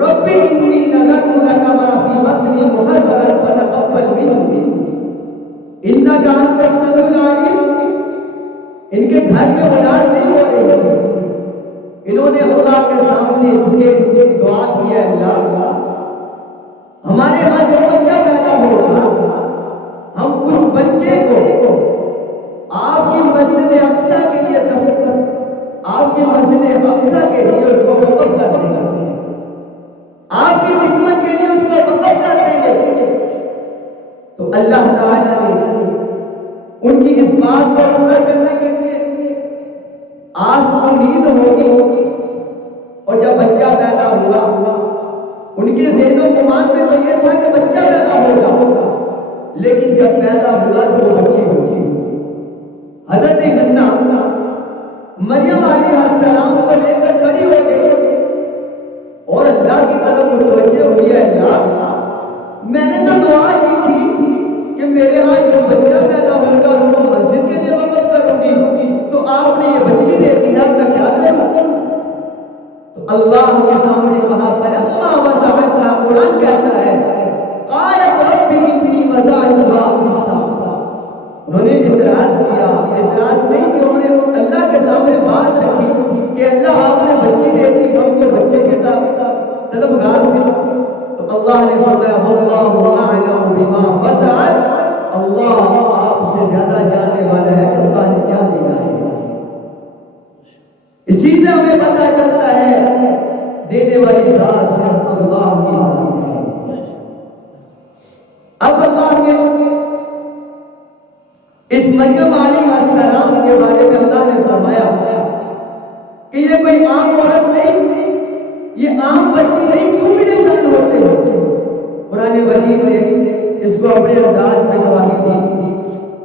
رب انی نذرت لک ما فی بطنی محررا فتقبل منی انک انت السمیع العلیم۔ ان کے گھر میں اولاد نہیں ہو رہی تھی، انہوں نے اللہ کے سامنے جھکے دعا کی، اللہ ہمارے ہاں جو بچہ پیدا ہوگا ہم اس بچے کو آپ کی مسجد اقصی کے لیے آپ کی مسجد اقصی کے لیے اس کو وقف کر دیں گے، آپ کی خدمت کے لیے اس کو وقف کر دیں گے۔ تو اللہ تعالیٰ نے ان کی اس بات کو پورا کرنے کے لیے آس امید ہوگی، اور جب بچہ پیدا ہوا ان کے ذہن و گمان میں تو یہ تھا کہ بچہ پیدا ہوگا، لیکن جب پیدا ہوا تو وہ بچی ہوگی۔ حضرت حنا مریم علیہ السلام کو لے کر کھڑی ہو گئی اور اللہ کی طرف متوجہ ہوئی، اللہ میں نے تو دعا کی تھی کہ میرے ہاں جو بچہ پیدا ہوگا اس کو مسجد کے لیے وقف کروں گی، تو آپ نے یہ بچی دے دی ہے، میں کیا کروں؟ تو اللہ کے سامنے کہا فلما وضعتها، قرآن کہتا ہے قالت رب انی وضعتها انثى، انہوں نے اعتراض کیا، اعتراض نہیں کہ انہوں نے اللہ کے سامنے بات رکھی کہ اللہ آپ نے بچی دے دی، ہم تو بچے کے طلبگار تھے۔ تو اللہ نے فرمایا واللہ اعلم بما وضعت، اللہ آپ سے زیادہ جاننے والا ہے کہ اللہ نے کیا دینا ہے۔ اسی سے ہمیں پتہ چلتا ہے دینے والی ذات صرف اللہ کی ذات ہے۔ اب اللہ کے اس مریم علیہ السلام کے بارے میں اللہ نے فرمایا کہ یہ کوئی عام عورت نہیں، یہ عام بچی نہیں، کیوں بھی نشان ہوتے ہیں۔ قرآن مجید نے اس کو اپنے انداز میں گواہی دی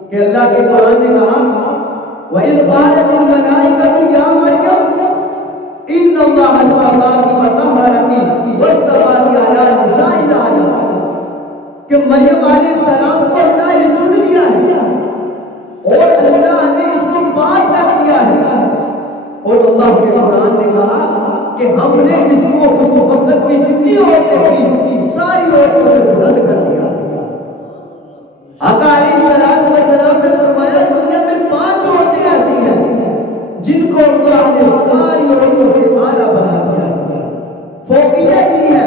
کہ اللہ کے قرآن نے کہا وَإِذْ قَالَتِ الْمَلَائِكَةُ يَا مَرْيَمُ إِنَّ اللَّهَ اصْطَفَاكِ وَطَهَّرَكِ وَاصْطَفَاكِ عَلَى نِسَاءِ الْعَالَمِينَ، کہ مریم علیہ السلام کو اللہ نے چن لیا ہے اور اللہ نے اس کو پاک کر دیا ہے، اور اللہ کے قرآن نے کہا کہ ہم نے اس کو اس وقت کی جتنی عورتیں تھیں ساری عورتوں سے بلند کر دیا۔ آقا علیہ السلام نے فرمایا دنیا میں 5 عورتیں ایسی ہیں جن کو اللہ نے ساری عورتوں سے اعلیٰ بنا دیا ہے، فوقیت دی ہے،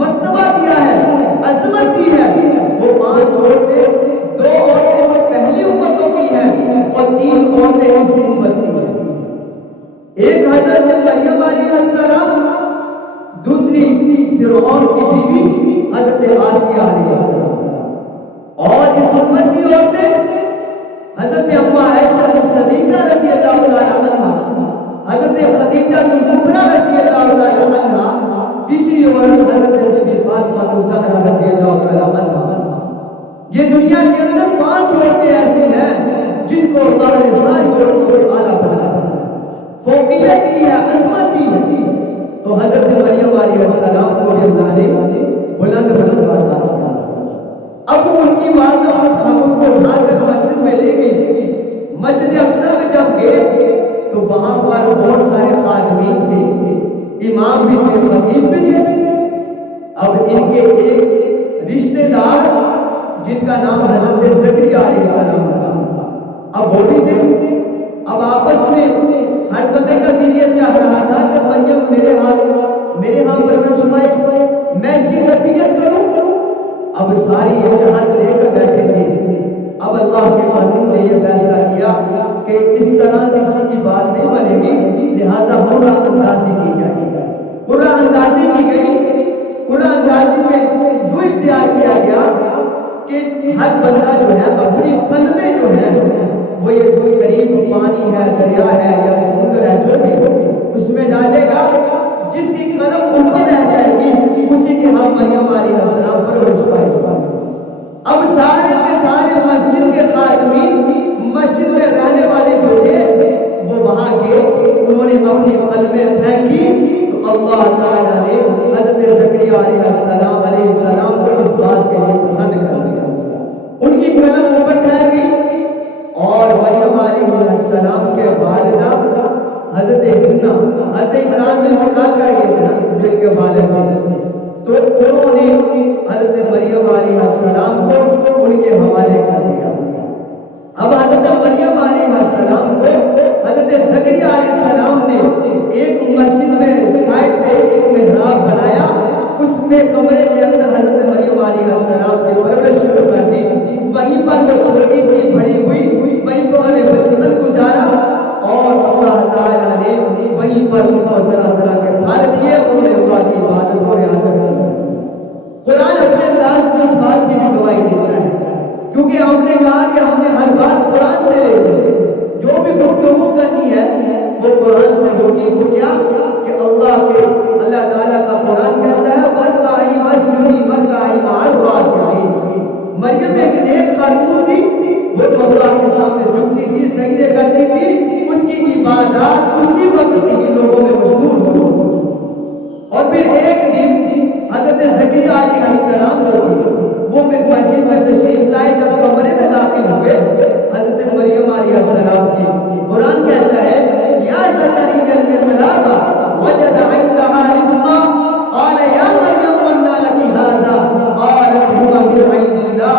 مرتبہ دیا ہے، عظمت دی ہے۔ وہ 5 عورتیں، 2 عورتیں تو پہلی امتوں کی ہیں اور 3 عورتیں اس امت کی ہیں۔ ایک حضرت مریم علیہ السلام، دوسری فرعون کی بیوی حضرت آسیہ علیہ السلام، اور اس امت کی عورتیں حضرت اما عائشہ صدیقہ رضی اللہ تعالی عنہا، حضرت خدیجہ کبریٰ رضی اللہ تعالی عنہا، تیسری عورت حضرت بی فاطمہ الزہرا رضی اللہ تعالی عنہا۔ یہ دنیا کے اندر 5 عورتیں ایسی ہیں جن کو اللہ نے ساری عورتوں سے اعلیٰ بنایا، فوقیت کی ہے، عظمت کی ہے۔ تو حضرت مریم علیہ السلام کو بھی اللہ نے بلند مرتبہ عطا کیا۔ اب ان کی والدہ ان کو اٹھا کر مسجد میں لے گئی۔ مسجد اقصی میں جب گئے تو وہاں پر بہت سارے خادمین تھے، امام بھی تھے، خطیب بھی تھے۔ اب ان کے ایک رشتہ دار جن کا نام حضرت زکریا علیہ السلام تھا، اب وہ بھی تھے۔ اب آپس میں ہر بندے کا دل یہ چاہ رہا تھا کہ مریم میرے ہاں پرورش پائے، میں اس کی تربیت کروں۔ اب ساری یہ چاہت لے کر بیٹھے تھے۔ اب اللہ کے قانون نے یہ فیصلہ کیا کہ اس طرح کسی کی بات نہیں بنے گی، لہذا قرآن اندازی کی جائے گی۔ قرآن اندازی کی گئی۔ قرآن اندازی میں وہ اختیار کیا گیا کہ ہر بندہ جو ہے اپنی قلمیں جو ہے وہ یہ قریب پانی ہے، دریا ہے یا سمندر ہے، جو بھی اس میں ڈالے گا، جس کی قلم اوپر رہ جائے گی اسی کے ہاں مریم علیہ السلام پرورش پائے گا۔ اب سارے کے سارے مسجد کے خادمین، مسجد میں رہنے والے جو تھے وہ وہاں کے، انہوں نے اپنی قلمیں پھینکی تو اللہ تعالیٰ نے حضرت زکریا علیہ السلام کو اس بات کے لیے پسند کر لیا۔ ان کی قلم اوپر ٹھہر گئی اور مریم علیہ السلام کے والدہ حضرت حنا، حضرت عمران میں انتقال کر گئے تھے نا جو ان کے والد تھے، تو انہوں نے حضرت مریم علیہ السلام کو ان کے حوالے کر دیا۔ اب حضرت مریم علیہ السلام کو حضرت زکریا علیہ السلام نے ایک مسجد میں سائڈ پہ ایک محراب بنایا، اس میں کمرے کے اندر حضرت مریم علیہ السلام کی پرورش شروع کر دی۔ وہیں پر جو چھوٹی تھی بڑی ہوئی، وہیں پر انہیں بچپن گزارا، اور اللہ تعالیٰ نے وہیں پر ان کو طرح طرح کے پھل دیے، انہوں نے اللہ کی عبادت اور ریاست کی۔ قرآن اپنے انداز میں اس بات کی بھی گواہی دیتا ہے، کیونکہ ہم نے کہا کہ ہم نے ہر بات قرآن سے جو بھی گفتگو کرنی ہے وہ قرآن سے ہوگی۔ وہ کیا کہ اللہ تعالیٰ کا قرآن کہتا ہے وَرْكَعِي وَاسْجُدِي وَارْكَعِي مَعَ الرَّاكِعِينَ۔ مریم ایک نیک خاتون تھی، وہ تو اللہ کے سامنے جھکتی تھی، سجدے کرتی تھی، اس کی عبادات اسی وقت ہی لوگوں میں مشہور ہو۔ اور پھر ایک دن حضرت زکریا علیہ السلام جو تھی وہ مسجد میں تشریف لائے، جب کمرے میں داخل ہوئے حضرت مریم علیہ السلام کی، قرآن کہتا ہے یا زکریا المحراب وجد عندها رزقا قال یا مریم انا لك هذا قالت هو من عند الله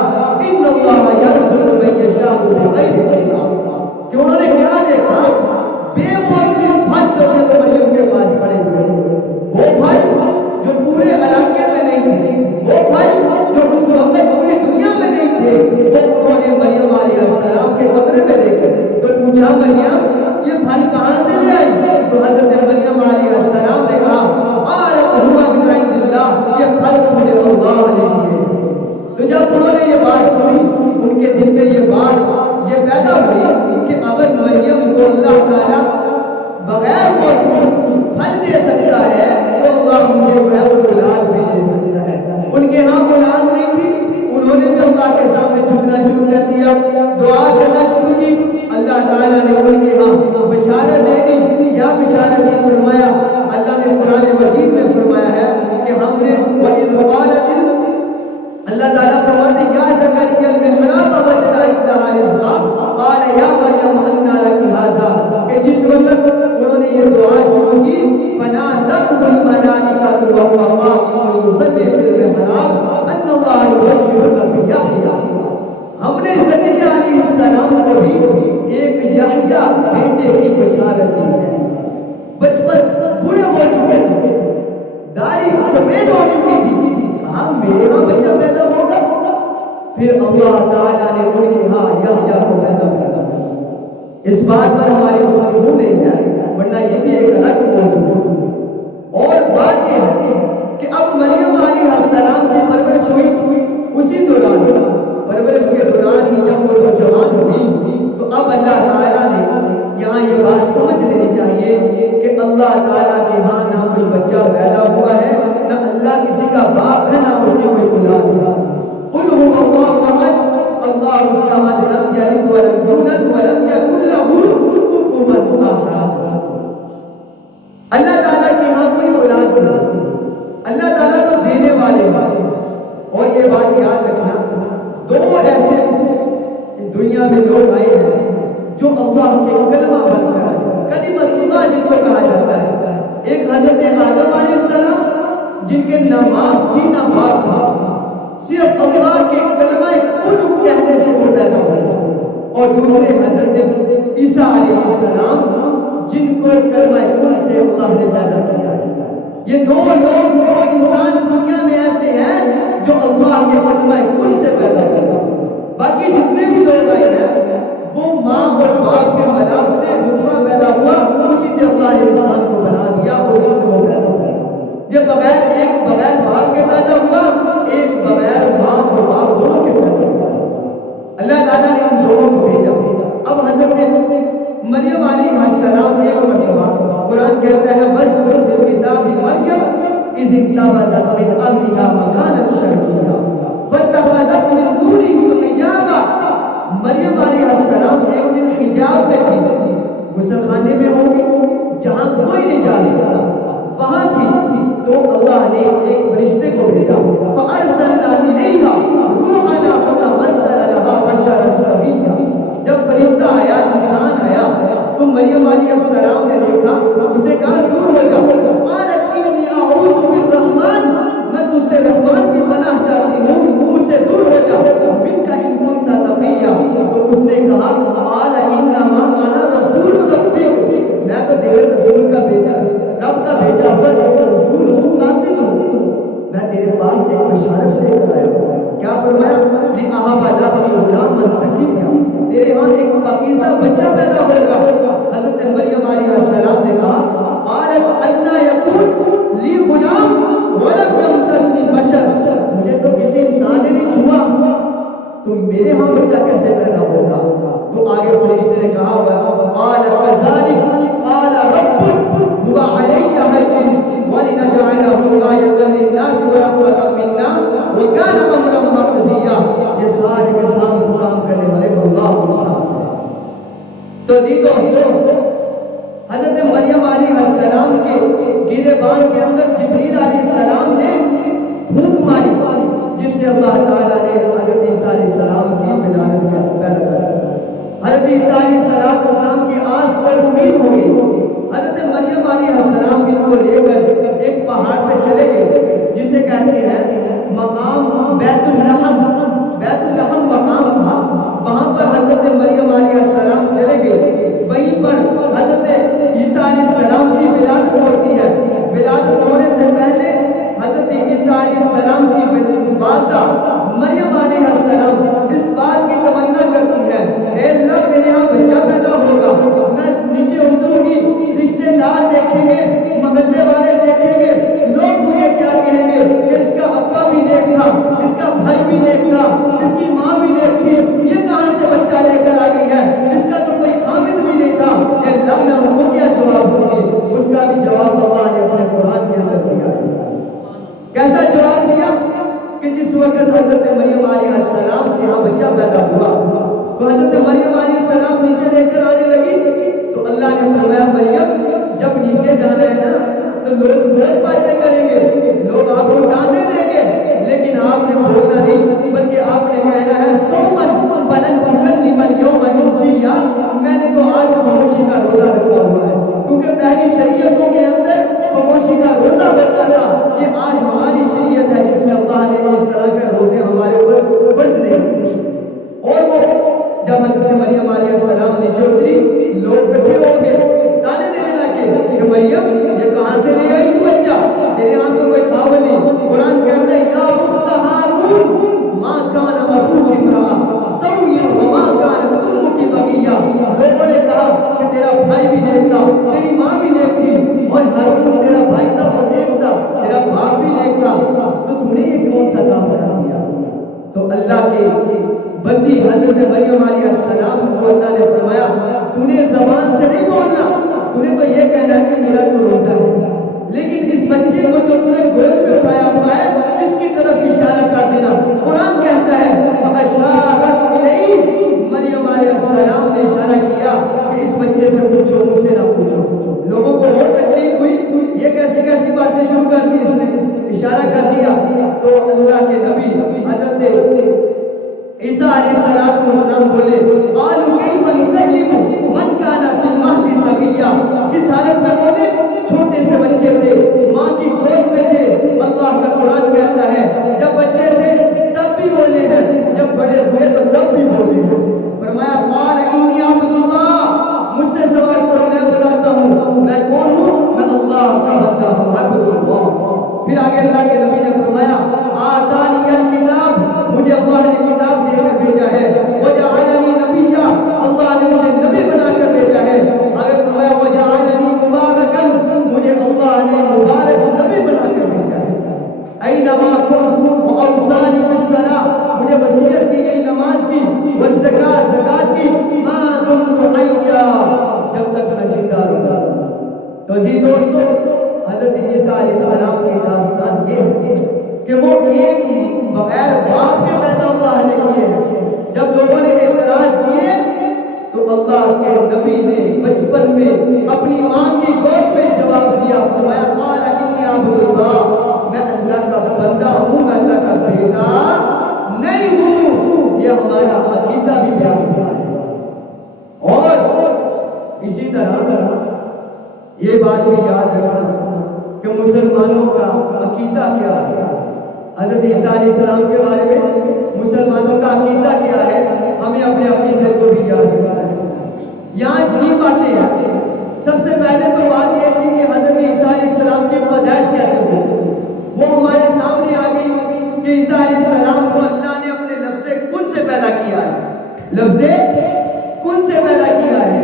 ان الله يرزق من يشاء بغیر حساب۔ کہ انہوں نے کیا دیکھا؟ بے موسمی پھل جو تھے وہ مریم کے پاس پڑے ہوئے تھے، وہ پھل جو پورے علاقے میں نہیں تھے، وہ پھل جو اس وقت پوری دنیا میں نہیں تھے، وہ انہوں نے مریم علیہ السلام کے کمرے میں دیکھے۔ تو پوچھا مریم یہ پھل کہاں سے لے آئی؟ تو حضرت مریم علیہ السلام نے کہا قالت هو من عند الله، یہ پھل مجھے اللہ نے دیے۔ تو جب انہوں نے یہ بات سنی، ان کے دل میں یہ بات یہ پیدا ہوئی کہ اگر مریم کو اللہ تعالیٰ بغیر موسمی پھل دے سکتا ہے تو اللہ مجھے جو ہے وہ اولاد بھی دے سکتا ہے۔ ان کے ہاں اولاد نہیں تھی، انہوں نے بھی اللہ کے سامنے جھکنا شروع کر دیا، دعا کرنا شروع کی۔ اللہ تعالیٰ نے ان کے ہاں بشارت دے دی۔ کیا بشارت دی؟ فرمایا اللہ نے قرآن مجید میں فرمایا ہے کہ ہم نے وَإِذْ قَالَتِ، اللہ تعالیٰ فرماتے یا زکریا المحراب وجد عندها رزقا قال یا مریم انا لك هذا، کہ جس وقت انہوں نے یہ دعا شروع کی فنادته الملائکۃ وهو قائم يصلي في المحراب ان الله يبشرك بيحییٰ۔ ہم نے زکریا علیہ السلام کو بھی ایک یحییٰ بیٹے کی بشارت دی ہے۔ بچپن بوڑھے ہو چکے تھے، داڑھی سفید ہو چکی تھی، کہا میرے ہاں بچہ پیدا ہوگا؟ پھر اللہ تعالیٰ نے ان کے ہاں یحییٰ کو پیدا کر دیا۔ اس بات پر ہماری گفتگو نہیں ہے، ورنہ یہ بھی ایک الگ موضوع ہے۔ اور بات یہ ہے کہ اب مریم علیہ السلام کی پرورش ہوئی، اسی دوران پرورش کے دوران ہی جب وہ جوان ہوئی تو اب اللہ تعالیٰ نے یہاں یہ بات سمجھ لینی چاہیے کہ اللہ تعالیٰ کے ہاں نہ کوئی بچہ پیدا ہوا ہے، نہ اللہ کسی کا باپ ہے، نہ اس کی کوئی اولاد ہے۔ قل هو اللہ احد اللہ الصمد لم یلد ولم یولد ولم یکن له کفوا احد۔ اللہ تعالیٰ کے ہاں کوئی اولاد نہیں، اللہ تعالیٰ تو دینے والے ہیں۔ اور یہ بات یاد رکھنا، دو ایسے دنیا میں لوگ آئے ہیں جو اللہ کے کلمہ بن کر آئے، کلمت اللہ جن کو کہا جاتا ہے۔ ایک حضرت آدم علیہ السلام جن کے نہ ماں تھی نہ باپ تھا، صرف اللہ کے کلمہ کن کہنے سے وہ پیدا ہوئے۔ اور دوسرے حضرت عیسیٰ علیہ السلام جن کو کلمہ کن سے اللہ نے پیدا کیا ہے۔ یہ دو لوگ، دو انسان دنیا میں ایسے ہیں جو اللہ کے کلمہ کن سے پیدا ہوئے۔ باقی جتنے بھی لوگ آئے ہیں وہ ماں اور باپ کے ملاپ سے نطفہ پیدا ہوا، اسی سے اللہ نے انسان کو بنا دیا اور اسی سے وہ پیدا ہوا۔ جب ایک بغیر باپ کے پیدا ہوا، ایک بغیر ماں اور باپ دونوں کے پیدا ہوا۔ اللہ تعالیٰ نے ان دونوں کو بھیجا۔ اب حضرت مریم علیہ السلام ایک مرتبہ قرآن کہتا ہے وَاذْكُرْ فِي الْكِتَابِ مَرْيَمَ إِذِ انتَبَذَتْ مِنْ أَهْلِهَا مَكَانًا شَرْقِيًّا فَاتَّخَذَتْ مِنْ دُونِهِمْ حِجَابًا۔ مریم علیہ السلام ایک دن حجاب میں تھی، غسل خانے میں ہوگی جہاں کوئی نہیں جا سکتا، وہاں تھی تو اللہ نے ایک فرشتے کو بھیجا فَأَرْسَلْنَا إِلَيْهَا رُوحَنَا فَتَمَثَّلَ لَهَا بَشَرًا سَوِيًّا۔ جب فرشتہ آیا، انسان آیا تو مریم علیہ السلام نے دیکھا، اسے کہا دور ہو جا، قالت انی اعوذ بالرحمن، میں تجھ تو میرے ہاں بچہ کیسے پیدا ہوگا؟ تو آگے فرشتے نے کہا قال كذلك قال ربك هو علي هين ولنجعله آية للناس ورحمة منا وكان أمرا مقضيا. یہ سارے کے سامنے کام کرنے والے اللہ کے ساتھ ہے. تو دوستو حضرت مریم علیہ السلام کے گریبان کے اندر جبریل علیہ السلام نے پھونک ماری جس سے اللہ تعالیٰ نے حضرت عیسیٰ علیہ السلام کی ولادت پیدا کر. حضرت عیسیٰ علیہ السلام کی آس پر امید ہو گئی. حضرت مریم علیہ السلام ان کو لے کر ایک پہاڑ پہ چلے گئے جسے کہتے ہیں مقام بیت اللحم. بیت اللحم مقام تھا, وہاں پر حضرت مریم علیہ السلام چلے گئے. وہیں پر حضرت عیسیٰ علیہ السلام کی ولادت ہوتی ہے. ولادت ہونے سے پہلے حضرت عیسیٰ علیہ السلام کی والدہ مریم علیہ السلام اس بات کی تمنا کرتی ہے اے اللہ میرے یہاں بچہ پیدا ہوگا, میں نیچے اتروں گی, رشتے دار دیکھیں گے, محلے والے دیکھیں گے, لوگ مجھے کیا کہیں گے کہ اس کا ابا بھی نیک تھا, اس کا بھائی بھی نیک تھا, اس کی ماں بھی نیک تھی, یہ کہاں سے بچہ لے کر آ گئی ہے, اس کا تو کوئی خامد بھی نہیں تھا. اے اللہ میں ان کو کیا جواب دوں گی؟ اس کا بھی جواب اللہ نے اپنے قرآن کے اندر دیا ہے. کیسا جواب دیا کہ جس وقت حضرت مریم علیہ السلام کے یہاں بچہ پیدا ہوا تو حضرت مریم علیہ السلام نیچے لے کر آنے لگی تو اللہ نے فرمایا مریم جب نیچے جانا ہے نا تو لوگ بہت باتیں کریں گے, لوگ آپ کو ڈانٹنے دیں گے, لیکن آپ نے بولنا نہیں بلکہ آپ نے کہنا ہے سومن فلن اکلم اليوم انسیا. میں نے تو آج خاموشی کا روزہ رکھا ہوا ہے کیونکہ پہلی شریعتوں کے اندر خاموشی کا روزہ ہوتا تھا. یہ آج ہماری شریعت ہے جس میں اللہ نے اس طرح کے روزے ہمارے اوپر فرض نہیں کیے. اور وہ جب حضرت مریم علیہ السلام نیچے اتری لوگ اکٹھے ہو گئے, تانے دینے لگے کہ مریم یہ کہاں سے لے آئی تو بچہ, تیرے ہاں تو کوئی خاوند نہیں. قرآن کہتا ہے یا اخت ہارون ما کان ابوک امرأ سوء وما کانت امک بغیہ. لوگوں نے کہا کہ تیرا بھائی بھی نیک تھا, تیری ماں بھی نیک تھی, اور ہارون تیرا بھائی تھا وہ نیک تھا, تیرا باپ بھی نیک تھا, تو تو نے یہ کون سا کام کر دیا؟ تو اللہ کے بندی حضرت مریم علیہ السلام کو اللہ نے فرمایا تو نے زبان سے نہیں بولنا, تو نے تو یہ کہنا ہے کہ میرا تو روزہ ہے, لیکن اس بچے کو جو تو نے گود میں اٹھایا ہوا ہے اس کی طرف اشارہ کر دینا. قرآن کہتا ہے فَأَشَارَتْ إِلَيْهِ مریم علیہ السلام نے اشارہ کیا کہ اس بچے سے پوچھو, مجھ سے نہ پوچھو. لوگوں کو اور تکلیف ہوئی, یہ کیسی باتیں شروع کر دی, اس نے اشارہ کر دیا. تو اللہ کے نبی حضرت عیسیٰ علیہ السلام بولے قالوا کیف نکلم من کان فی المہد صبیا. اس حالت میں بولے چھوٹے سے بچے تھے, ماں کی گود میں تھے. اللہ کا قرآن کہتا ہے جب بچے تھے تب بھی بولے ہیں, جب بڑے ہوئے تو تب بھی بولے ہیں. فرمایا قال انی عبد اللہ, مجھ سے سوال کرو میں بتاتا ہوں میں کون ہوں, میں اللہ کا بندہ ہوں, عبد اللہ. پھر آگے اللہ کے نبی نے فرمایا آتانی الکتاب, مجھے اللہ نے کتاب دے کر بھیجا ہے, وجعلنی نبیا, اللہ نے مجھے نبی بنا کر بھیجا ہے. آگے فرمایا وجعلنی مبارکا, مجھے اللہ نے مبارک نبی بنا کر بھیجا ہے. اینما کن واوصانی بالصلاۃ, مجھے وصیت کی گئی نماز کی, والزکات زکات کی, ما دمت حیا, جب تک میں زندہ رہوں. تو جی دوستو حضرت عیسیٰ علیہ السلام کی داستان یہ ہے کہ وہ ایک بغیر باپ کے پیدا اللہ نے کیے ہیں. جب لوگوں نے اعتراض کیے تو اللہ کے نبی نے بچپن میں اپنی ماں کی گود میں جواب دیا, فرمایا قال انی عبد اللہ, میں اللہ کا بندہ ہوں, میں اللہ کا بیٹا نہیں ہوں. یہ ہمارا عقیدہ بھی بیان ہوا ہے. اور اسی طرح یہ بات بھی یاد رکھنا کہ مسلمانوں کا عقیدہ کیا ہے. حضرت عیسیٰ علیہ السلام کے بارے میں مسلمانوں کا عقیدہ کیا ہے, ہمیں اپنے عقیدے کو بھی یاد رکھنا ہے. یہاں تین باتیں ہیں. سب سے پہلے تو بات یہ تھی کہ حضرت عیسیٰ علیہ السلام کی پیدائش کیسے ہوئی. وہ ہمارے سامنے آ گئی کہ عیسیٰ علیہ السلام کو اللہ نے اپنے لفظ کن سے پیدا کیا ہے, لفظ کن سے پیدا کیا ہے.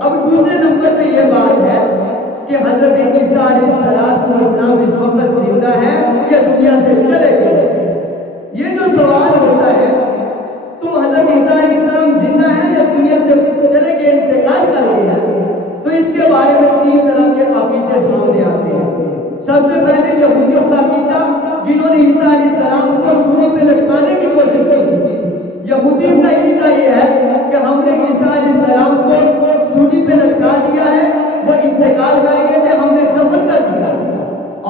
اب دوسرے نمبر پہ یہ بات ہے کہ حضرت عیسیٰ علیہ السلام اس وقت زندہ ہے یا دنیا سے چلے گئے. یہ جو سوال ہوتا ہے تو سب سے پہلے یہودیوں کا عقیدہ جنہوں نے عیسیٰ علیہ السلام کو سولی پہ لٹکانے کی کوشش کی تھی، یہودیوں کا عقیدہ یہ ہے کہ ہم نے عیسیٰ علیہ السلام کو سولی پہ لٹکا دیا ہے، وہ انتقال کر گئے تھے، ہم نے دفن کر دیا۔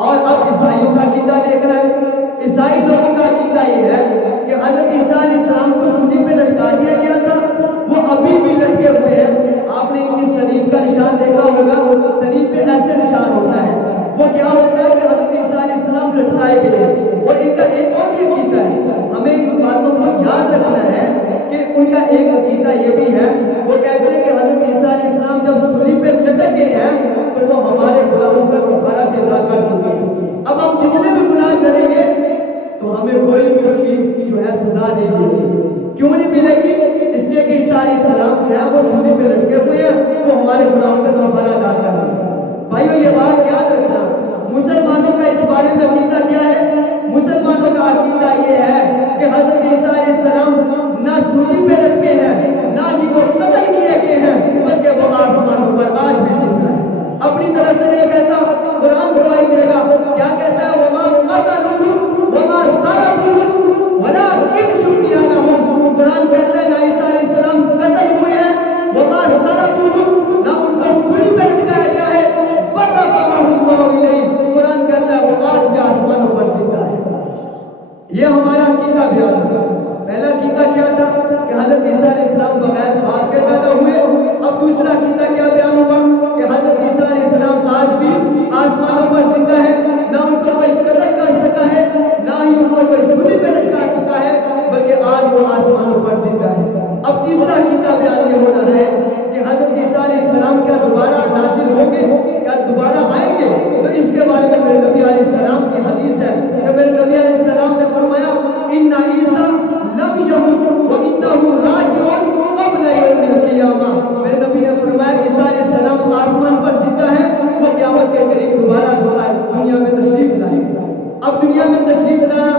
اور اب عیسائیوں کا عقیدہ دیکھ رہے ہیں، عیسائی لوگوں کا عقیدہ یہ ہے کہ حضرت عیسیٰ علیہ السلام کو سولی پہ لٹکا دیا گیا تھا، وہ ابھی بھی لٹکے ہوئے ہیں۔ آپ نے ان کی صلیب کا نشان دیکھا ہوگا، صلیب پہ ایسے نشان ہوتا ہے، وہ کیا ہوتا ہے کہ حضرت عیسیٰ علیہ السلام لٹکائے گئے۔ اور ان کا ایک اور بھی عقیدہ ہے، ہمیں ان باتوں کو یاد رکھنا ہے کہ ان کا ایک عقیدہ یہ بھی ہے، وہ کہتے ہیں کہ حضرت عیسیٰ علیہ السلام جب صلیب پہ لٹک گئے ہیں تو وہ ہمارے گناہوں کا کفارہ بھی ادا کر چکے ہیں، اب ہم جتنے بھی گناہ کریں گے تو ہمیں کوئی بھی اس کی جو ہے سزا نہیں ملے گی۔ کیوں نہیں ملے گی؟ اس لیے کہ عیسیٰ علیہ السلام جو ہے وہ صلیب پہ لٹکے ہوئے ہیں، وہ ہمارے گناہوں کا کفارہ ادا کر رہے ہیں۔ بھائیو یہ بات یاد رکھنا، مسلمانوں کا اس بارے میں عقیدہ کیا ہے؟ مسلمانوں کا عقیدہ یہ ہے کہ حضرت عیسیٰ علیہ السلام نہ صلیب پہ لٹکے ہیں، نہ ہی وہ قتل کیے گئے ہیں، بلکہ وہ آسمانوں پر آج بھی زندہ ہے۔ اپنی طرف سے نہیں کہتا، قرآن گواہی دے گا، کیا کہتا ہے؟ وَمَا قَتَلُوهُ وَمَا صَلَبُوهُ وَلَٰكِنْ شُبِّهَ لَهُمْ۔ قرآن کہتا ہے نہ عیسیٰ علیہ السلام قتل ہوئے ہیں، وَمَا صَلَبُوهُ، نہ ان کو صلیب پہ لٹکایا گیا ہے، بَلْ رَفَعَهُ اللَّهُ إِلَيْهِ۔ قرآن کہتا ہے وہ آج بھی آسمانوں پر زندہ ہے۔ یہ ہمارا عقیدہ بیان ہے۔ پہلا عقیدہ کیا تھا کہ حضرت عیسیٰ علیہ السلام بغیر باپ کے پیدا ہوئے۔ اب دوسرا عقیدہ کیا بیان ہوا کہ حضرت عیسیٰ علیہ السلام آج بھی آسمانوں پر زندہ ہے، نہ ان کو کوئی قتل کر سکا ہے، نہ ہی ان کو کوئی صلیب پہ لٹکا چکا ہے، بلکہ آج وہ آسمانوں پر زندہ ہے۔ اب تیسرا عقیدہ بیان یہ ہو رہا ہے کہ حضرت عیسیٰ علیہ السلام کیا دوبارہ نازل ہوں گے، کیا دوبارہ آئیں گے؟ تو اس کے بارے میں میرے نبی علیہ السلام کی حدیث ہے کہ میرے نبی علیہ السلام نے فرمایا ان عیسیٰ لم یمت وانہ راجع قبل یوم القیامہ۔ میرے نبی نے فرمایا عیسیٰ علیہ السلام آسمان پر زندہ ہے، وہ قیامت کے قریب دوبارہ دنیا میں تشریف لائیں گے۔ اب دنیا میں تشریف لانا،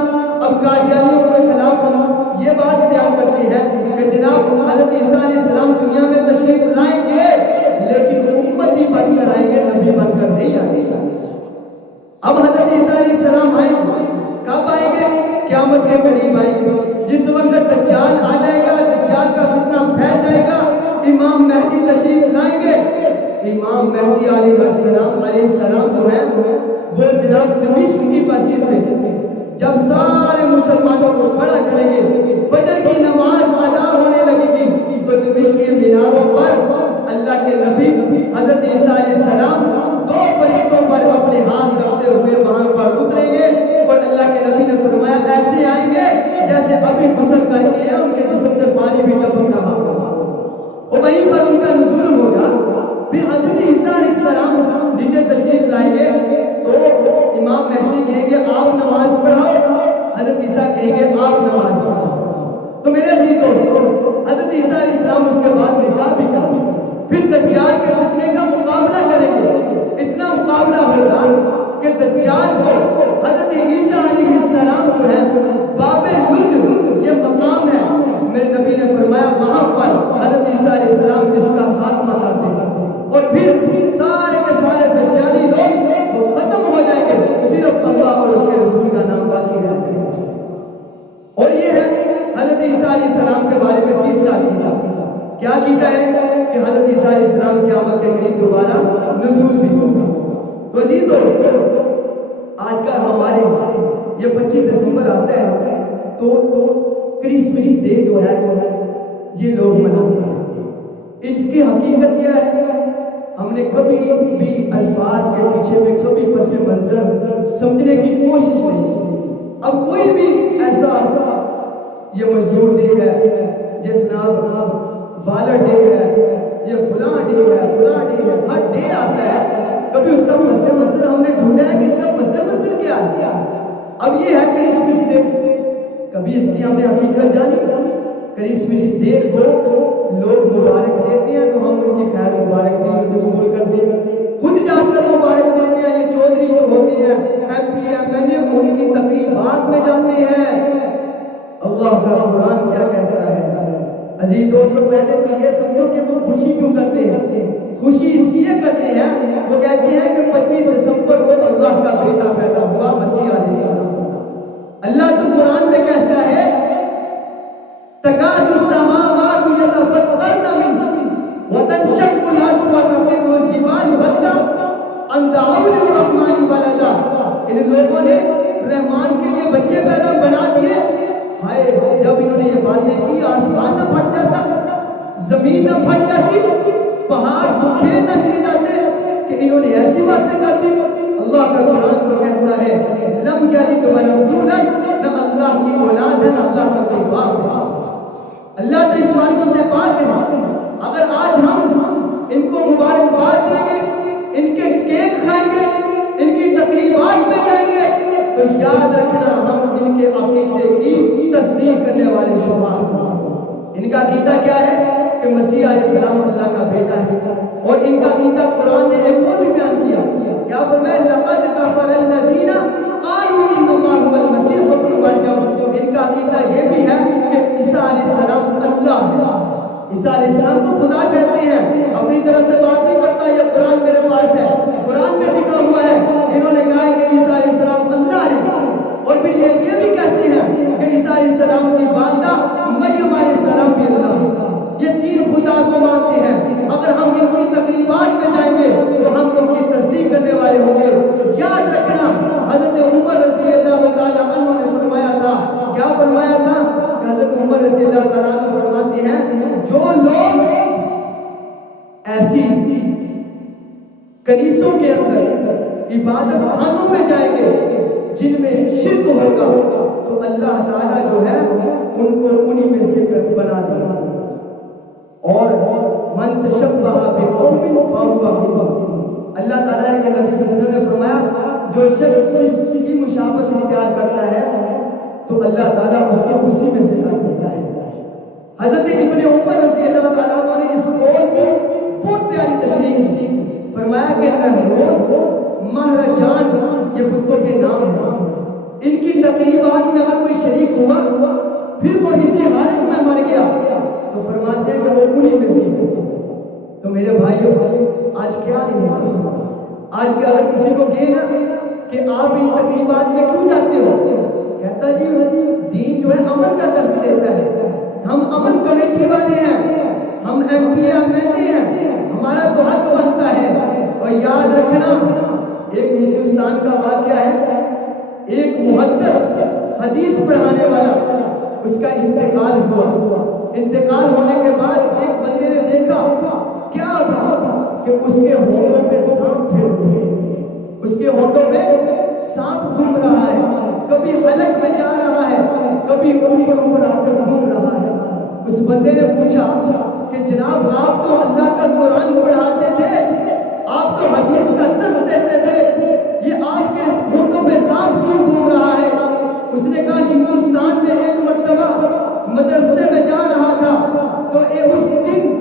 اب قادیانیوں کے خلاف ہم یہ بات بیان کرتے ہیں کہ جناب حضرت عیسیٰ علیہ السلام دنیا میں تشریف لائیں گے، لیکن امتی بن کر آئیں گے، نبی بن کر نہیں آئیں گے۔ اب حضرت عیسیٰ علیہ السلام آئیں گے، کب آئیں گے؟ قیامت کے قریب آئیں گے، جس وقت دجال آ جائے گا، دجال کا فتنہ پھیل جائے گا، امام مہدی تشریف لائیں گے۔ امام مہدی علیہ السلام جو ہے وہ جناب دمشق کی مسجد میں جب سارے مسلمانوں کو کھڑا کریں گے، فجر کی نماز ادا ہونے لگے گی، تو دمشق کے میناروں پر اللہ کے نبی حضرت عیسیٰ علیہ السلام دو فرشتوں پر اپنے ہاتھ رکھتے ہوئے وہاں پر اتریں گے، اور اللہ کے نبی نے فرمایا ایسے آئیں گے جیسے ابھی غسل کر کے ان کے جسم سے پانی بھی ٹپک رہا ہوگا، اور وہیں پر ان کا نزول ہوگا۔ پھر حضرت عیسیٰ علیہ السلام نیچے تشریف لائیں گے تو امام مہدی کہیں گے آپ نماز پڑھاؤ، حضرت عیسیٰ کہیں گے آپ نماز پڑھاؤ۔ تو میرے عزیز دوستو، حضرت عیسیٰ علیہ السلام اس کے بعد نکاح بھی کریں گے، پھر دجال کے فتنے کا مقابلہ کریں گے۔ اتنا مقابلہ ہوگا کہ دجال کو حضرت عیسیٰ علیہ السلام جو ہے باب لد یہ مقام ہے، میرے نبی نے فرمایا وہاں پر حضرت عیسیٰ علیہ السلام اس کا خاتمہ کر دیں گے، اور پھر سارے کے سارے دجالی لوگ وہ ختم ہو جائیں گے، صرف اللہ اور اس کے رسول کا نام باقی رہ جائے گا۔ اور یہ ہے حضرت عیسیٰ علیہ السلام کے بارے میں تیسرا عقیدہ۔ کیا عقیدہ ہے؟ کہ حضرت عیسیٰ علیہ السلام قیامت کے قریب دوبارہ نزول بھی ہوگا۔ تو عزیز دوستو، آج کل ہمارے یہ 25 دسمبر آتا ہے تو کرسمس ڈے جو ہے یہ لوگ مناتے ہیں۔ اس کی حقیقت کیا ہے؟ ہم نے کبھی بھی الفاظ کے پیچھے میں کبھی پس منظر سمجھنے کی کوشش نہیں کی۔ اب کوئی بھی ایسا یہ مزدور ڈے ہے، جس نام والر ڈے ہے، یہ فلاں ڈے ہے، فلاں ڈے ہے، ہر ڈے آتا ہے، کبھی اس کا پس منظر ہم نے ڈھونڈا ہے کہ اس کا پس منظر کیا ہے؟ اب یہ ہے کرسمس ڈے، کبھی اس کی ہم نے حقیقت جانی؟ کرسمس ڈے کو لوگ مبارک دیتے ہیں تو ہم ان کی خیر مبارک بھی ان کو قبول کرتے ہیں، خود جا کر مبارک دیتے ہیں۔ یہ چودھری جو ہوتے ہیں M P M L A, ان کی تقریبات میں جاتے ہیں۔ اللہ کا قرآن کیا کہتا ہے؟ عزیز دوستو، پہلے تو یہ سمجھو کہ وہ خوشی کیوں کرتے ہیں؟ خوشی اس لیے کرتے ہیں، وہ کہتے ہیں کہ 25 دسمبر کو اللہ کا بیٹا میں کہتا ہے تکاد السماوات یتفطرن منه وتنشق الارض وتخر الجبال هدا ان دعوا للرحمن ولدا. ان لوگوں نے رحمان کے لیے بچے پیدا بنا دیے. ہائے جب انہوں نے یہ باتیں کی آسمان نہ پھٹ جاتا, زمین نہ پھٹ جاتی, پہاڑ بکھیر نہ دیے جاتے کہ انہوں نے ایسی باتیں کر دی. اللہ کا قرآن تو کہتا ہے لم یلد ولم یولد, نہ اللہ کی اولاد ہے نہ اللہ کا کوئی باپ ہے. اللہ تو اس باتوں سے پاک ہے. اگر آج ہم ان کو مبارکباد دیں گے, ان کے کیک کھائیں گے, ان کی تقریبات میں جائیں گے, تو یاد رکھنا ہم ان کے عقیدے کی تصدیق کرنے والے شمار ہوں. ان کا عقیدہ کیا ہے کہ مسیح علیہ السلام اللہ کا بیٹا ہے. اور ان کا عقیدہ قرآن نے ایک اور بھی بیان کیا. کیا فرمایا لقد کفر الذین قالوا ان اللہ هو المسیح ابن مریم. ان کا عقیدہ یہ بھی ہے کہ عیسیٰ علیہ السلام اللہ ہے. عیسیٰ علیہ السلام کو خدا کہتے ہیں, اپنی طرف سے بات نہیں کرتا. یہ قرآن میرے پاس ہے, قرآن میں لکھا ہوا ہے. انہوں نے کہا کہ عیسیٰ علیہ السلام اللہ ہے. اور پھر یہ بھی کہتے ہیں کہ عیسیٰ علیہ السلام کی والدہ مریم علیہ السلام بھی اللہ ہے. یہ تین خدا کو مانتے ہیں. اگر ہم ان کی تقریبات میں جائیں گے تو ہم ان کی تصدیق کرنے والے ہوں گے. یاد رکھنا حضرت عمر رضی اللہ تعالیٰ عنہ نے فرمایا تھا, کیا فرمایا تھا کہ حضرت عمر رضی اللہ تعالیٰ عنہ فرماتے ہیں جو لوگ ایسی کنیسوں کے اندر عبادت خانوں میں جائیں گے جن میں شرک ہوگا تو اللہ تعالیٰ جو ہے ان کو انہی میں سے بنا دے گا. اور من تشبہ بقوم فہو منہم. اللہ تعالیٰ کے نبی صلی اللہ علیہ وسلم نے فرمایا جو شخص اس کی مشابہت اختیار کرتا ہے تو اللہ تعالیٰ اس کو اسی میں سے کر دیتا ہے. حضرت ابن عمر رضی اللہ تعالیٰ عنہ نے اس قول کی بہت پیاری تشریح کی. فرمایا کہ نہروز, مہرجان یہ بتوں کے نام ہیں. ان کی تقریبات میں اگر کوئی شریک ہوا پھر وہ اسی حالت میں مر گیا تو فرماتے ہیں کہ وہ انہی میں سے. تو میرے بھائیوں آج کیا نہیں ہو رہا. آج کے اگر کسی کو کہے نا کہ آپ ان تقریبات میں کیوں جاتے ہو, کہتا جی دین جو ہے امن کا درس دیتا ہے, ہم امن کمیٹی والے ہیں, ہم M P M L A ہیں, ہمارا تو حق بنتا ہے. اور یاد رکھنا ایک ہندوستان کا واقعہ ہے, ایک محدث حدیث پڑھانے والا, اس کا انتقال ہوا. انتقال ہونے کے بعد ایک بندے نے دیکھا کیا تھا کہ اس کے ہونٹوں پہ سانپ پھر رہے ہیں, اس کے ہونٹوں پہ سانپ گھوم رہا ہے, کبھی حلق میں جا رہا ہے, کبھی اوپر اوپر آ کر گھوم رہا ہے. اس بندے نے پوچھا کہ جناب آپ تو اللہ کا قرآن پڑھاتے تھے, آپ تو حدیث کا درس دیتے تھے, یہ آپ کے ہونٹوں پہ سانپ کیوں گھوم رہا ہے؟ اس نے کہا ہندوستان میں ایک مرتبہ مدرسے میں جا رہا تھا تو اس دن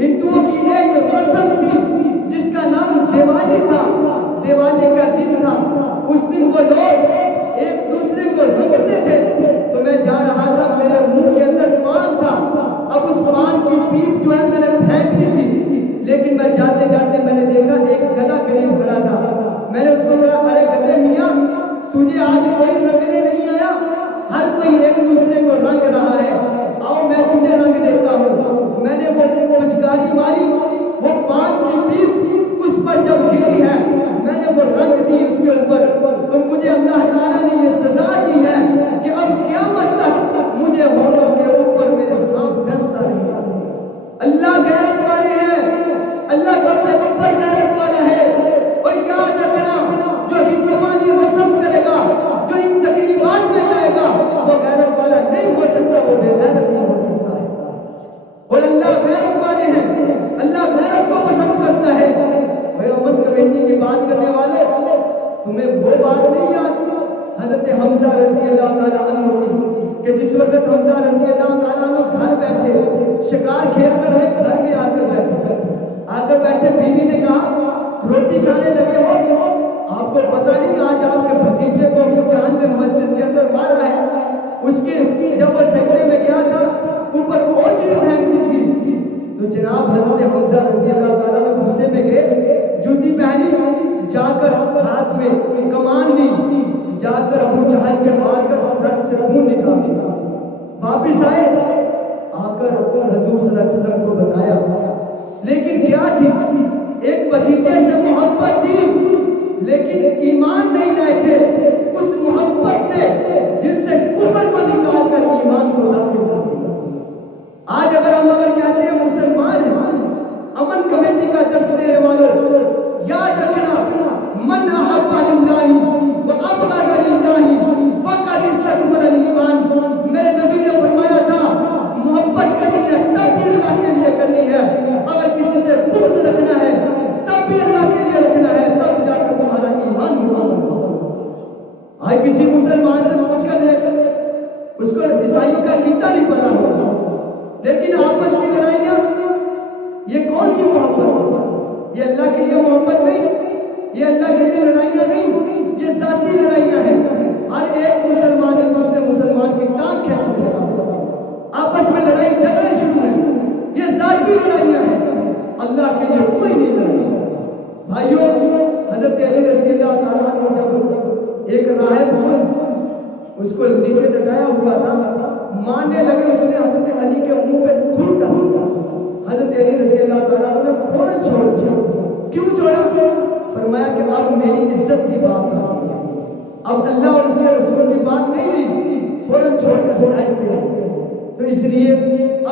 ہندوؤں کی ایک رسم تھی جس کا نام دیوالی تھا. دیوالی کا دن تھا. اس دن وہ لوگ ایک دوسرے کو رنگتے تھے. تو میں جا رہا تھا, میرے منہ کے اندر پان تھا. اب اس پان کی پیپ جو ہے میں نے پھینک دی تھی, لیکن میں جاتے جاتے میں نے دیکھا ایک گدھا قریب کھڑا تھا. میں نے اس کو کہا ارے گدھے میاں تجھے آج کوئی رنگنے نہیں آیا, ہر کوئی ایک دوسرے کو رنگ رہا ہے, آؤ میں تجھے رنگ دیتا ہوں. میں نے وہ پچکاری ماری, وہ پان کی پیپ اس پر جب گری ہے میں نے وہ رنگ دی اس کے اوپر, تو مجھے اللہ تعالیٰ نے یہ سزا دی ہے کہ اب قیامت تک مجھے ہونٹوں کے اوپر میرے سانپ ڈستا رہے. اللہ غیرت والے ہیں, اللہ کا پیغمبر غیرت والا ہے. اور یاد رکھنا جو ہندوانی رسم کرے گا, جو ان تقریبات میں جائے گا, وہ غیرت والا نہیں ہو سکتا, وہ بے غیرت نہیں ہو سکتا ہے. اور اللہ غیرت والے ہیں, اللہ غیرت کو پسند کرتا ہے. بھائی امن کمیٹی کی بات کرنے والوں, تمہیں وہ بات نہیں یاد حضرت حمزہ رضی اللہ تعالیٰ عنہ کہ جس وقت حمزہ رضی اللہ تعالیٰ عنہ گھر بیٹھے شکار کھیل کر رہے, گھر میں آ کر بیٹھے بیوی نے کہا روٹی کھانے لگے ہو, آپ کو پتہ نہیں آج آپ کے بھتیجے کو ابو جہل نے مسجد کے اندر مارا ہے. اس کے جب وہ سجدے میں گیا تھا اوپر اوچھلی پھینک دی تھی. تو جناب حضرت حمزہ رضی اللہ تعالیٰ نے غصے میں گئے, جوتی پہنی, جا کر ہاتھ میں کمان لی, جا کر ابو جہل کے مار کر سر سے خون نکال دیا. واپس آئے, آ کر حضور صلی اللہ علیہ وسلم کو بتایا. لیکن کیا تھی, ایک بھتیجے سے محبت تھی لیکن ایمان نہیں لائے تھے. اس محبت نے جن سے کفر کو نکال کر ایمان کو داخل کر دیا. آج اگر کہتے ہیں مسلمان ہیں, امن کمیٹی کا درس دینے والوں, یاد رکھنا, من احب للہ وابغض للہ فقد استکمل الایمان. میرے نبی نے فرمایا تھا محبت کرنی ہے تب بھی اللہ کے لیے کرنی ہے, اگر کسی سے بغض رکھنا ہے تب بھی اللہ کے لیے رکھنا ہے, تب جا کر تمہارا ایمان مکمل ہوگا. آج کسی مسلمان سے پوچھ کر دیکھ, اس کو عیسائیوں کا گیتا نہیں پتا ہوگا, لیکن آپس کی لڑائیاں, یہ کون سی محبت ہے؟ یہ اللہ کے لیے محبت نہیں, یہ اللہ کے لیے لڑائیاں نہیں, یہ ذاتی لڑائیاں ہیں. ہر ایک مسلمان ہے دوسرے مسلمان کی ٹانگ کھینچنے لگا, آپس میں لڑائی جھگڑے شروع ہیں, یہ ذاتی لڑائیاں ہیں, اللہ کے لیے کوئی نہیں لڑائی. بھائیوں, حضرت علی رضی اللہ تعالیٰ کو جب ایک راہب کو اس کو نیچے لٹایا ہوا تھا, مارنے لگے, اس نے حضرت علی کے منہ پہ تھوک کر دیا. حضرت علی رضی اللہ تعالیٰ نے فوراً چھوڑ دیا. کیوں چھوڑا؟ فرمایا کہ اب میری عزت کی بات آ گئی ہے, اب اللہ اور اس کے رسول کی بات نہیں لی, فوراً چھوڑ کر سائڈ پہ ہو گیا. تو اس لیے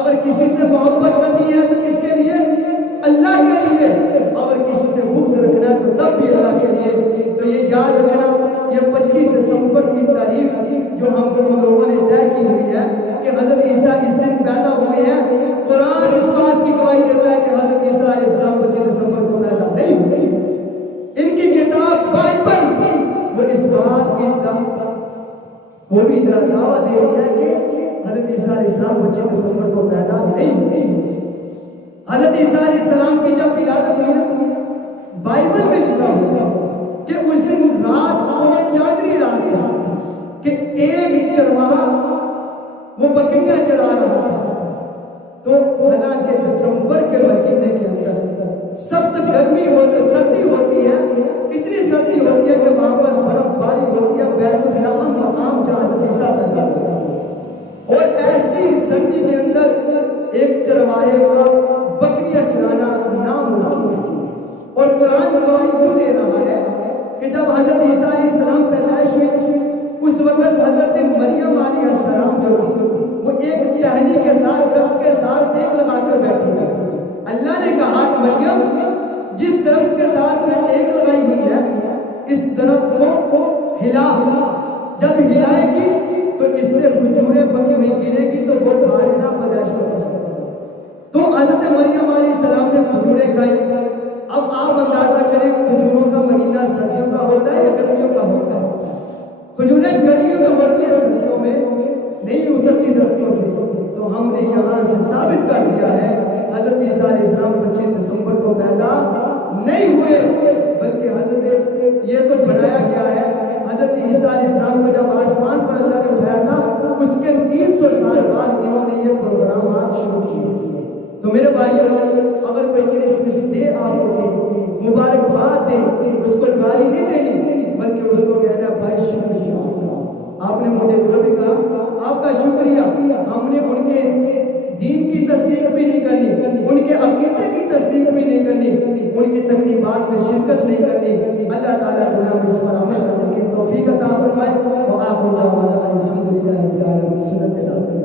اگر کسی سے محبت کرنی ہے تو کس کے لیے؟ اللہ کے لیے. اگر کسی سے بغض رکھنا ہے تو تب بھی اللہ کے لیے. تو یہ یاد رکھنا, یہ 25 دسمبر کی تاریخ جو ہم لوگوں نے طے کی ہوئی ہے کہ حضرت عیسیٰ اس دن پیدا ہوئے ہیں, قرآن اس بات کی گواہی دیتا ہے کہ حضرت عیسیٰ علیہ السلام 25 دسمبر کو پیدا نہیں ہوئے. ان کی کتاب بائبل وہ اس بات کی وہ بھی دعویٰ دے رہی ہے کہ حضرت عیسیٰ علیہ السلام 25 دسمبر کو پیدا نہیں ہوئے. حضرت عیسیٰ علیہ السلام کی جب ولادت ہوئی نا, بائبل میں لکھا ہوا کہ اس دن رات بہت چاندنی رات تھی کہ ایک چرواہا وہ بکریاں چرا رہا تھا. تو حالانکہ دسمبر کے مہینے کے اندر سخت گرمی سردی ہوتی ہے, اتنی سردی ہوتی ہے کہ وہاں پر برف باری ہوتی ہے, بیت اللحم مقام جہاں حضرت عیسیٰ پیدا ہوئے. اور ایسی سردی کے اندر ایک چرواہے کا بکریاں چرانا ناممکن ہے. اور قرآن گواہی وہ دے رہا ہے کہ جب حضرت عیسیٰ علیہ السلام پیدائش ہوئی, اس وقت حضرت مریم علیہ السلام جو تھی وہ ایک ٹہنی کے ساتھ, درخت کے ساتھ دیگ لگا کر بیٹھی تھی. اللہ نے کہا مریم, جس درخت کے ساتھ میں دیگ لگائی ہوئی ہے اس درخت کو ہلا, جب ہلائے گی تو اس سے کھجوریں پکی ہوئی گرے گی تو وہ کھا لینا پیدائش کرنا. تو حضرت مریم علیہ السلام نے کھجوریں کھائی. اب آپ اندازہ کریں کھجوروں کا مہینہ سردیوں کا ہوتا ہے یا گرمیوں کا ہوتا ہے؟ کھجوریں گرمیوں میں ہوتی ہے, سردیوں میں نہیں اترتی درختوں سے. تو ہم نے یہاں سے ثابت کر دیا ہے حضرت عیسیٰ علیہ السلام 25 دسمبر کو پیدا نہیں ہوئے, بلکہ حضرت یہ تو بنایا گیا ہے. حضرت عیسیٰ علیہ السلام کو جب آسمان پر اللہ نے اٹھایا تھا اس کے 300 سال بعد انہوں نے یہ پروگرامات شروع کیے. تو میرے بھائیوں, اگر کوئی کرسمس دے آپ کو مبارکباد دے, اس کو گالی نہیں دینی بلکہ اس کو کہنا بھائی شکریہ, آپ نے مجھے جو بھی کہا آپ کا شکریہ. ہم نے ان کے دین کی تصدیق بھی نہیں کرنی, ان کے عقیدے کی تصدیق بھی نہیں کرنی, ان کی تقریبات میں شرکت نہیں کرنی. اللہ تعالیٰ جو ہے ہم اس پر عمل کرنے کی توفیق عطا فرمائے. وآخر دعوانا الحمدللہ رب العالمین.